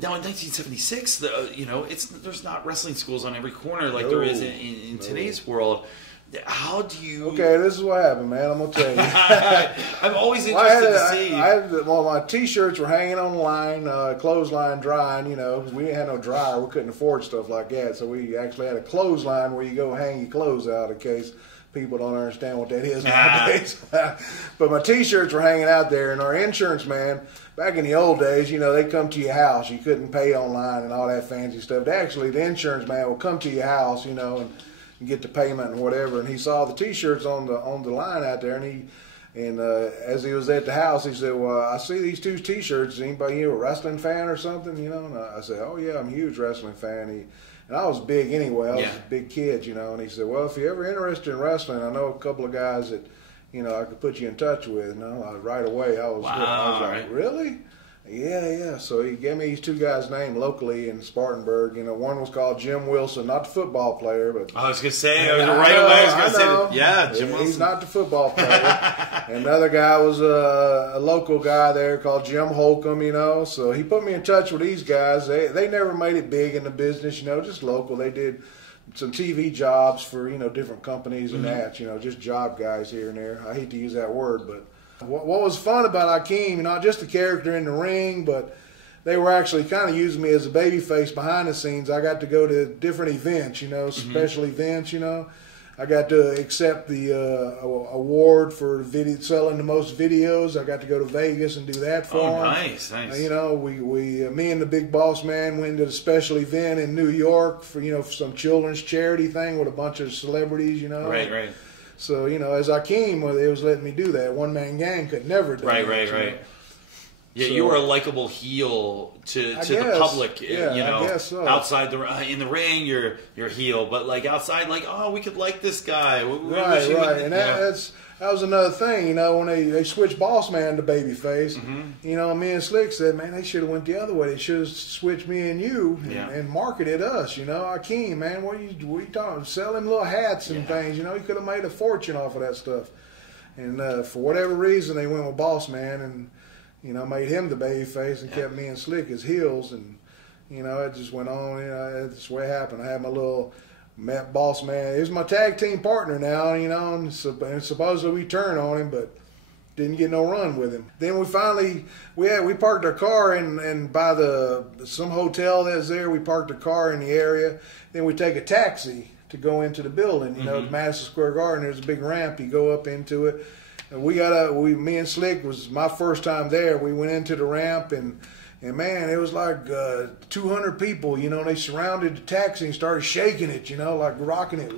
Now in 1976, you know, there's not wrestling schools on every corner like there is in today's world. How do you? Okay, this is what happened, man. I'm gonna tell you. I'm always interested to see. Well, my T-shirts were hanging on the line, clothesline drying. You know, because we didn't have no dryer, we couldn't afford stuff like that. So we actually had a clothesline where you go hang your clothes out in case people don't understand what that is nowadays. But my T-shirts were hanging out there, and our insurance man, back in the old days, you know, they'd come to your house. You couldn't pay online and all that fancy stuff. Actually, the insurance man would come to your house, you know, and get the payment and whatever. And he saw the T-shirts on the line out there, and as he was at the house, he said, "Well, I see these two T-shirts. Is anybody here a wrestling fan or something?" You know, and I said, "Oh yeah, I'm a huge wrestling fan." And I was big anyway. I was a big kid, you know. And he said, "Well, if you're ever interested in wrestling, I know a couple of guys that, you know, I could put you in touch with." You know, right away I was like, "Really?" Yeah. So he gave me these two guys' names locally in Spartanburg. You know, one was called Jim Wilson, not the football player, but I was gonna say right away. I was gonna say, Jim Wilson. He's not the football player. And another guy was a local guy there called Jim Holcomb. You know, so he put me in touch with these guys. They never made it big in the business. You know, just local. They did some TV jobs for, you know, different companies and that. You know, just job guys here and there. I hate to use that word, but. What was fun about Akeem, not just the character in the ring, but they were actually kind of using me as a babyface behind the scenes. I got to go to different events, you know, special events, you know. I got to accept the award for selling the most videos. I got to go to Vegas and do that for them. Nice. You know, me and the big boss man went to a special event in New York for, you know, for some children's charity thing with a bunch of celebrities, you know. Right. So, you know, as Akeem, they was letting me do that. One-man gang could never do that. Right. Yeah, so, you were a likable heel to the public. Yeah, you know, I guess so. Outside in the ring, you're heel, but like outside, like, oh, we could like this guy. Right. And that was another thing. You know, when they switched Boss Man to babyface, you know, me and Slick said, man, they should have went the other way. They should have switched me and you and marketed us. You know, Akeem, man, what are you talking? Selling little hats and things. You know, he could have made a fortune off of that stuff. And for whatever reason, they went with Boss Man and, you know, made him the baby face and kept me and Slick as heels. And, you know, it just went on. You know, that's the way it happened. I had my little Boss Man. He was my tag team partner now, you know, and supposedly we turned on him, but didn't get no run with him. Then we finally, we parked our car and by some hotel that's there, we parked our car in the area. Then we take a taxi to go into the building, you know, Madison Square Garden. There's a big ramp. You go up into it. And me and Slick, was my first time there. We went into the ramp and man, it was like 200 people, you know, and they surrounded the taxi and started shaking it, you know, like rocking it.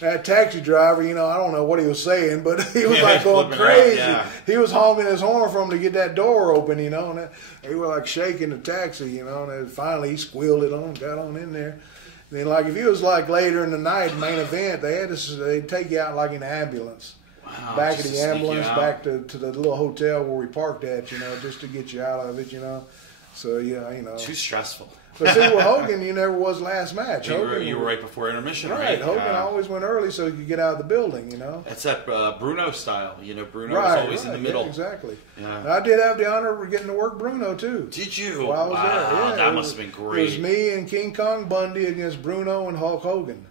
That taxi driver, you know, I don't know what he was saying, but he was like going crazy. He was honking his horn for him to get that door open, you know, and they were like shaking the taxi, you know, and then finally he squealed it on, got on in there. And then, like, if it was like later in the night, main event, they'd take you out like in an ambulance. Wow, back of the ambulance, back to the little hotel where we parked at, you know, just to get you out of it, you know. So, yeah, you know. Too stressful. But see, with Hogan, you never was last match. You were right before intermission, right? Hogan always went early so he could get out of the building, you know. That's that Bruno style. You know, Bruno was always in the middle. Yeah, exactly. Yeah. And I did have the honor of getting to work Bruno, too. Did you? While I was there. Yeah, that must have been great. It was me and King Kong Bundy against Bruno and Hulk Hogan.